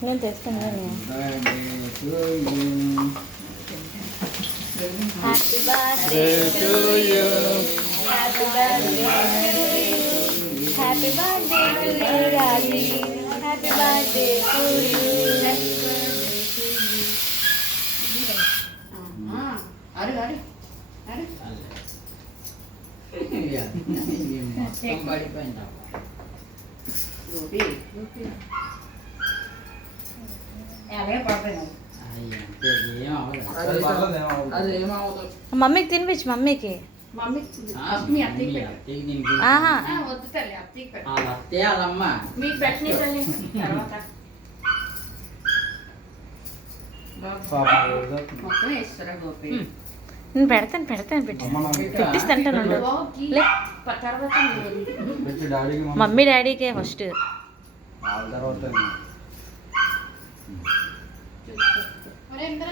నేను తెస్తాను నేను happy birthday to you happy birthday happy birthday to you Raji happy birthday to you అరే అరే అరే మొత్తం పడిపోయింది ఏమవుతుంది మమ్మీకి తినిపించు మమ్మీకి. మొత్తం వేస్తారా గోపి? నేను పెడతాను పెడతాను పెట్టి. తెప్పిస్తాంటాను ఉండు. గోకి లే. ప- తర్వాత మీరు మమ్మీ డాడీకే ఫస్ట్. ఒరే ఇంద్ర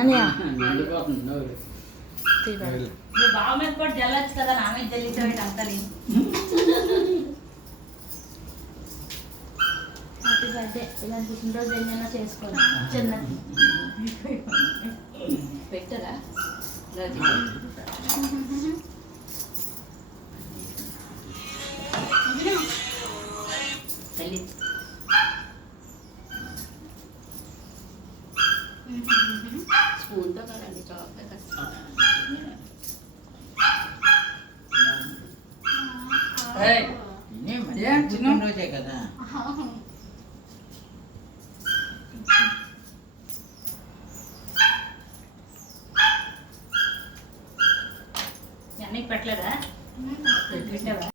అనియా? బావ మీద కూడా జల్లొచ్చు కదా నా మీద జల్లితో అంతని. హ్యాపీ బర్త్డే ఇలాంటి పుట్టినరోజు ఏమైనా చేసుకోండి చిన్న. పెట్టరా? తల్లి. స్పూన్తో కదండి మధ్యాహ్నం పుట్టినరోజే కదా. అన్నకి పెట్టలేదా? పెట్టావా